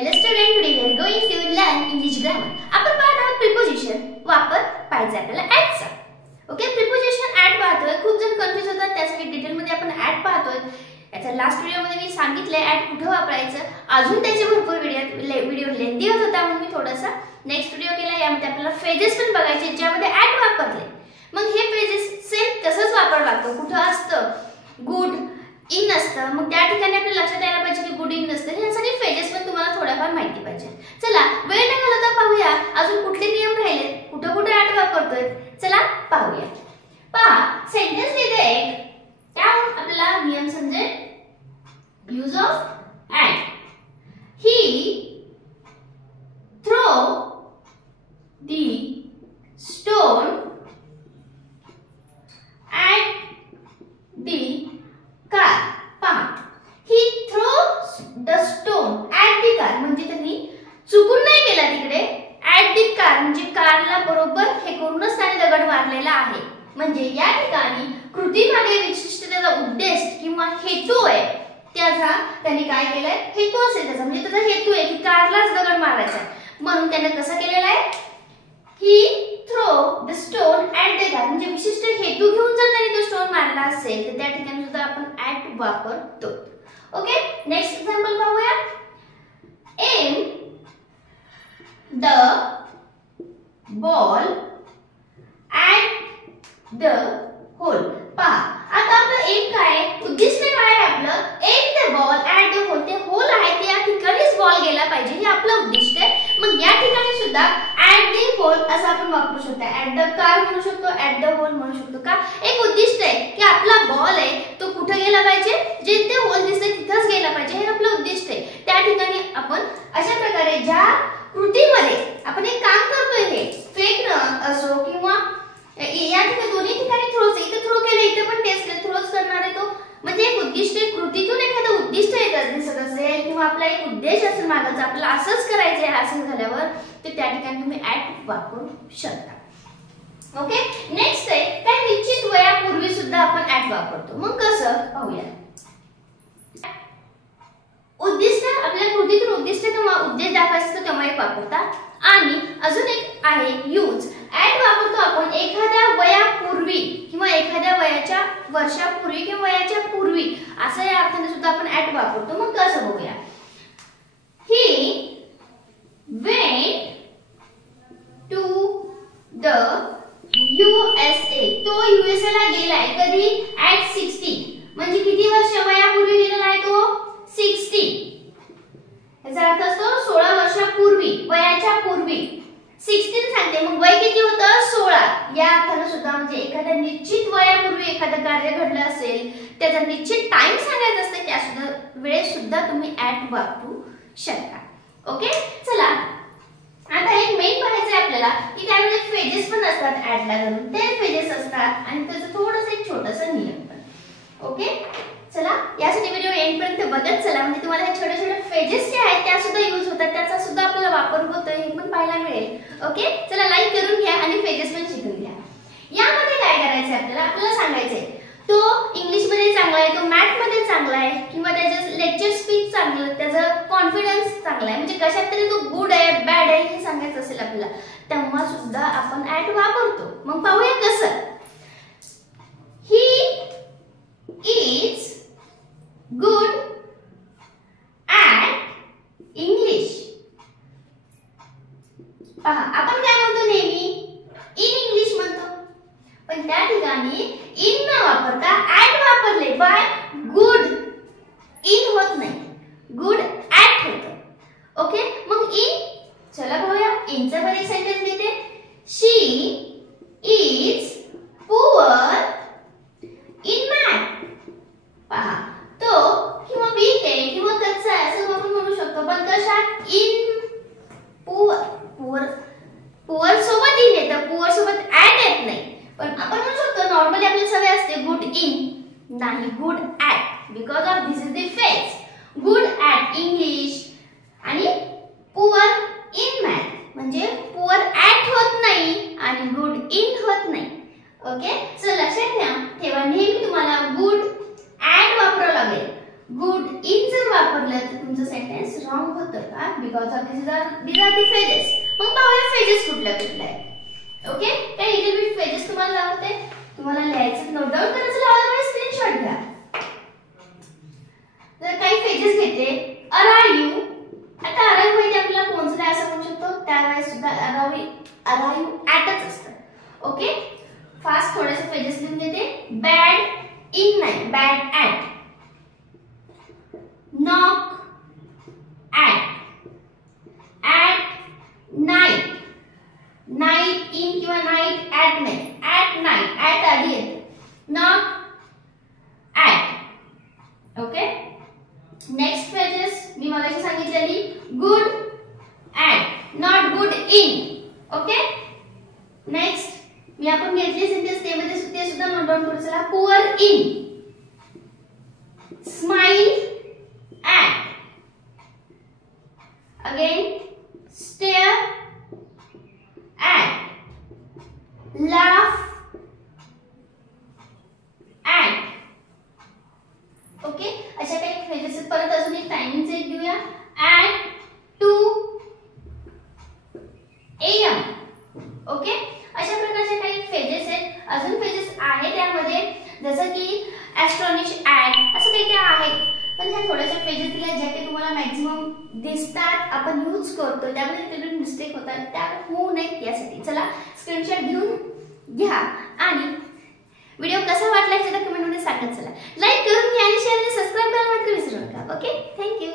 Hello student, today we are going to learn English grammar. आपण पाहत आहोत preposition वापर पाहिजे आपल्याला ऍट चा. ओके, प्रिपोजिशन ऍट पाहतोय. खूप जण कन्फ्युज होतात, त्यासाठी डिटेल मध्ये आपण ऍट पाहतोय. याचा लास्ट व्हिडिओ मध्ये मी सांगितलंय ऍट कुठे वापरायचं. अजून त्याचे भरपूर व्हिडिओ लेंथी होत होता म्हणून मी थोडासा नेक्स्ट व्हिडिओ केला. यामध्ये आपल्याला फ्रेजेस पण बघायचे ज्यामध्ये ऍट वापरले. मग हे फ्रेजेस सेम तसंच वापर लागतो. कुठे असतं गुड इन असतं, मग त्या ठिकाणी आपल्या लक्षात यायला पाहिजे की गुड इन नसतं. ह्यासाठी फ्रेजेस पण तुम्हाला थोडाफार माहिती पाहिजे. चला वेळ न घालवता पाहूया अजून कुठले नियम राहिले, कुठे कुठे ऍट वापरतोय. चला पाहूया. पहा, सेंटेन्स लिहिते एक, त्यावरून आपल्याला नियम समजेल. Use of at. He throw the stone at the car. पहा, he throws the stone at the car म्हणजे त्यांनी चुकून नाही केला तिकडे. ऍट दी कार म्हणजे कारला बरोबर हे करूनच त्याने दगड मारलेला आहे. म्हणजे या ठिकाणी कृतीमागे विशिष्ट त्याचा उद्देश किंवा हेतू आहे. त्याचा त्यांनी काय केलंय, हेतू असेल त्याचा, म्हणजे त्याचा हेतू आहे की कारलाच दगड मारायचा आहे. म्हणून त्याने कसं केलेलं आहे, he throw the stone at the car म्हणजे विशिष्ट हेतू घेऊन जर त्यांनी तो स्टोन मारला असेल तर त्या ठिकाणी सुद्धा आपण ऍट वापरतो. ओके, नेक्स्ट एक्झाम्पल पाहूया. Aim the ball at the hole. पहा, आता आपलं एम काय आहे, उद्दिष्ट काय आहे आपलं, aim the ball at the hole. ते होल आहे त्या ठिकाणीच बॉल गेला पाहिजे हे आपलं उद्दिष्ट आहे. मग या ठिकाणी सुद्धा ऍट द होल असं आपण वापरू शकतो. ऍट द कार म्हणू शकतो, ऍट द होल म्हणू शकतो. का, एक उद्दिष्ट आहे की आपला बॉल आहे तो कुठे गेला पाहिजे, जिथे होल दिसते तिथेच गेला पाहिजे हे आपलं उद्दिष्ट आहे. त्या ठिकाणी आपण अशा प्रकारे ज्या कृतीमध्ये आपण एक काम करतोय, हे फेकणं असो किंवा या ठिकाणी दोन्ही ठिकाणी थ्रोच, इथे थ्रो केले इथे पण तेच केले, थ्रोच करणार आहे तो. म्हणजे एक उद्दिष्ट, कृतीतून एखादं उद्दिष्ट येत दिसत असेल किंवा आपला एक उद्देश असेल मागायचा, आपल्याला असंच करायचं आहे असं झाल्यावर तर त्या ठिकाणी तुम्ही ऍट वापरू शकता. ओके, नेक्स्ट आहे काही निश्चित वयापूर्वी सुद्धा आपण ऍट वापरतो. मग कसं पाहूया. उद्दिष्ट, आपल्या कृतीतून उद्दिष्ट किंवा उद्देश दाखवायचं तेव्हा एक वापरतात. आणि अजून एक आहे यूज. ऍट वापरतो आपण एखाद्या वयापूर्वी किंवा एखाद्या वयाच्या वर्षापूर्वी किंवा वयाच्या पूर्वी असं या अर्थाने सुद्धा आपण ऍट वापरतो. मग कसं बघूया. He went to the USA. तो USA ला गेलाय कधी, ऍट 60 म्हणजे किती वर्ष वयापूर्वी गेलेला आहे तो, 60. याचा अर्थ असतो 16 वर्षापूर्वी, वयाच्या पूर्वी. 16 सांगते, मग वय किती होतं, 16. या अर्थाने सुद्धा म्हणजे एखाद्या निश्चित वयापूर्वी एखादं कार्य घडलं असेल त्याचा निश्चित टाइम सांगायचा असते, त्या सुद्धा वेळेस सुद्धा तुम्ही ऍट वापरू शकता. ओके, चला आता एक मेन पाहायचं आहे आपल्याला की त्यामध्ये फ्रेजेस पण असतात ऍटला धरून. ते फ्रेजेस असतात आणि त्याचं थोडंसं एक छोटंसं नियम पण. ओके, चला यासाठी व्हिडिओ एंड पर्यंत बघत चला, म्हणजे तुम्हाला हे छोटे छोटे फ्रेजेस जे आहेत त्या सुद्धा यूज होतात, त्याचा सुद्धा आपल्याला वापर होतोय हे पण पाहायला मिळेल. ओके, चला लाईक करून घ्या आणि फ्रेजेस पण शिकून घ्या. यामध्ये काय करायचं आपल्याला, आपल्याला सांगायचंय तो इंग्लिश मध्ये चांगला आहे, तो मॅथ मध्ये चांगला आहे किंवा त्याचं लेक्चर स्पीच चांगलं, त्याचं कॉन्फिडन्स चांगला आहे, म्हणजे कशात तरी तो गुड आहे बॅड आहे हे सांगायचं असेल आपल्याला, तेव्हा सुद्धा आपण ऍट वापरतो. मग पाहूया कसं. He is good at English. पहा, आपण काय म्हणतो नेहमी, इन इंग्लिश म्हणतो, पण त्या ठिकाणी इन न वापरता ऍट वापरले. बाय गुड इन होत नाही, गुड ऍट होतं. ओके, मग इन, चला पाहूया. इनचं पण एक सेंटेन्स घेते. शी इज पुअर इन मॅथ. पहा, तो किंवा वीक आहे किंवा कच्चा आहे असं आपण म्हणू शकतो, पण कशात, इन पुअर. पुअर, पुअर सोबत इन येतं, पुअर सोबत ऍट येत नाही. पण आपण म्हणू शकतो नॉर्मली आपली सवय असते गुड इन, नाही good at, because of this is the phase. Good at English आणि पुअर इन मॅथ म्हणजे पुअर ऍट होत नाही आणि गुड इन होत नाही. ओके, सो लक्षात ठेवा नेहमी तुम्हाला गुड ऍट वापरावं लागेल. गुड इन जर वापरलं तर तुमचं सेंटेन्स रॉंग होतं का? Because of these are the phases. मग पाहूया फेजेस कुठल्या कुठल्या आहेत. ओके, काही लिटिल बिट फेजेस तुम्हाला लावते, तुम्हाला लिहायचं, नोट डाऊन करायचं, लावायला स्क्रीनशॉट घ्या. तर काही फेजेस घेते. अरायू, आता अरायू म्हणजे आपल्याला पोहोचलाय असं म्हणू शकतो, त्यावेळेस सुद्धा अरायू ॲटच असतं. ओके, फास्ट थोडेसे फेजेस लिहून घेते. बॅड इन नाही, bad at. Knock at night, night in किंवा नाईट ॲट नाही, ॲट नाईट, ॲट आधी येते. Knock at. Okay, next phrases मी मगाशी सांगितलेली. Good at, not good in. Okay, next मी आपण घेतली सेंटेन्स ते सुद्धा नोट डाऊन करू. चला, poor in, smile at, again stare at, laugh at. Okay, अशा काही फेजेस आहेत. परत अजून एक टायमिंगचे एक देऊया. at 2 AM. ओके, अशा प्रकारचे काही फेजेस आहेत. अजून फेजेस आहेत त्यामध्ये, जसं की ॲस्ट्रॉनिश ॲट, असं काही काही आहेत. पण ह्या थोड्याशा फेजेस दिल्या ज्या काही तुम्हाला मॅक्झिमम दिसतात, आपण यूज करतो, त्यामध्ये थोडी मिस्टेक होतात, त्या होऊ नयेत यासाठी. चला, स्क्रीनशॉट घेऊन घ्या आणि व्हिडिओ कसा वाटला हे कमेंट मध्ये सांगत चला. लाईक करून घ्या आणि शेअर आणि सबस्क्राइब करायला मात्र विसरू नका. Okay, thank you.